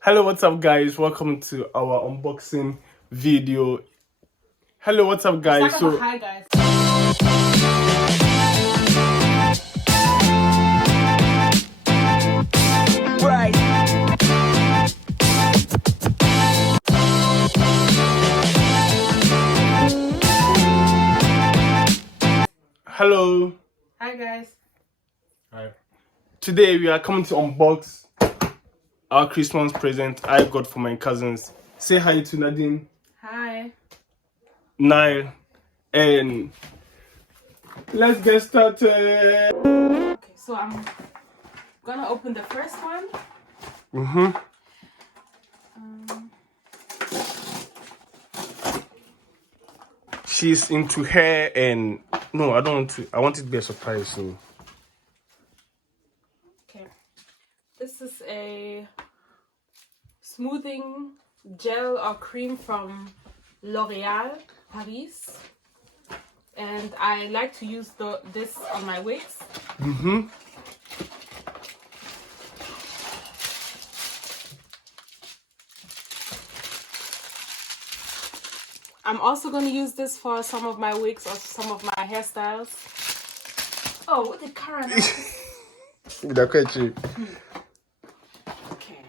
Hello, what's up, guys? Welcome to our unboxing video. Hello, what's up, guys? Hi, guys. Right. Hello. Hi, guys. Hi. Today we are coming to unbox our Christmas present I got for my cousins. Say hi to Nadine, Hi. Nile, and let's get started. Okay, so I'm gonna open the first one. She's into hair and no, I don't want to. I want it to be a surprise. So Okay. This is a smoothing gel or cream from L'Oreal Paris. And I like to use this on my wigs. I'm also going to use this for some of my wigs or some of my hairstyles. Oh, what the current? Okay,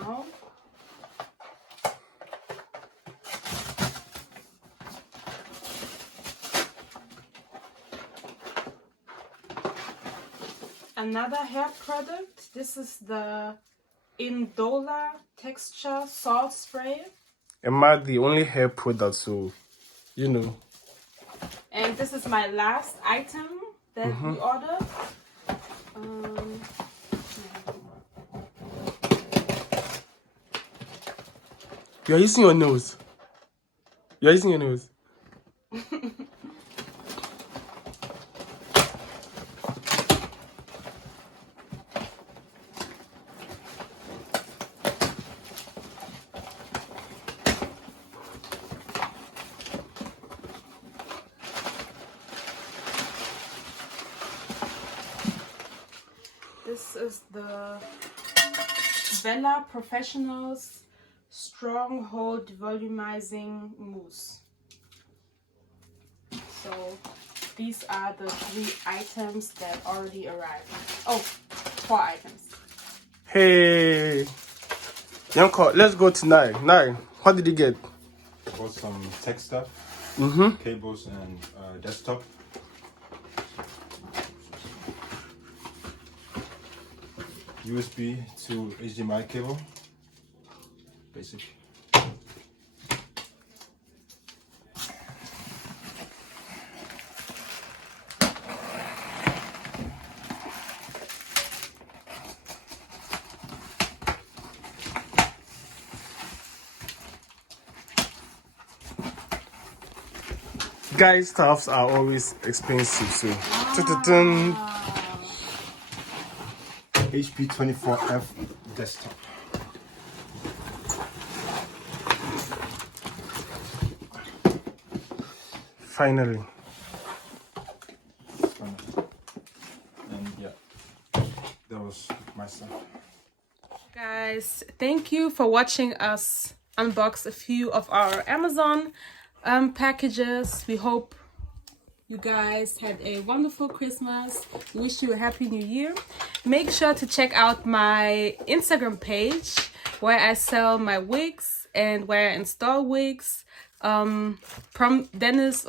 now another hair product. This is the Indola Texture Salt Spray. am I the only hair product? So you know. And this is my last item that we ordered. You're using your nose. You're using your nose. This is the Bella Professionals Stronghold Volumizing Mousse. So these are the 3 items that already arrived. Oh, 4 items. Hey, Yanko, let's go to Nine. Nine, what did you get? I bought some tech stuff, cables and desktop. USB to HDMI cable, basic. Guys, stuffs are always expensive, so. HP 24F desktop. Finally. And yeah, that was my stuff. Guys, thank you for watching us unbox a few of our Amazon packages. We hope you guys had a wonderful Christmas. We wish you a happy new year. Make sure to check out my Instagram page where I sell my wigs and where I install wigs. From Dennis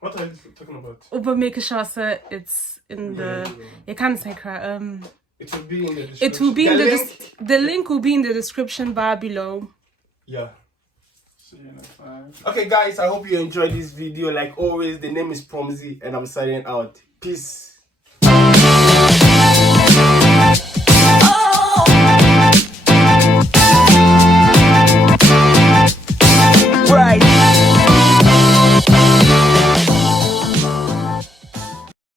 What are you talking about? Obermakerstraße. It's in the you can't say It will be in the description. it will be in the link will be in the description bar below. Yeah. See you next time. Okay, guys, I hope you enjoyed this video. Like always, the name is Promzy and I'm signing out. Peace.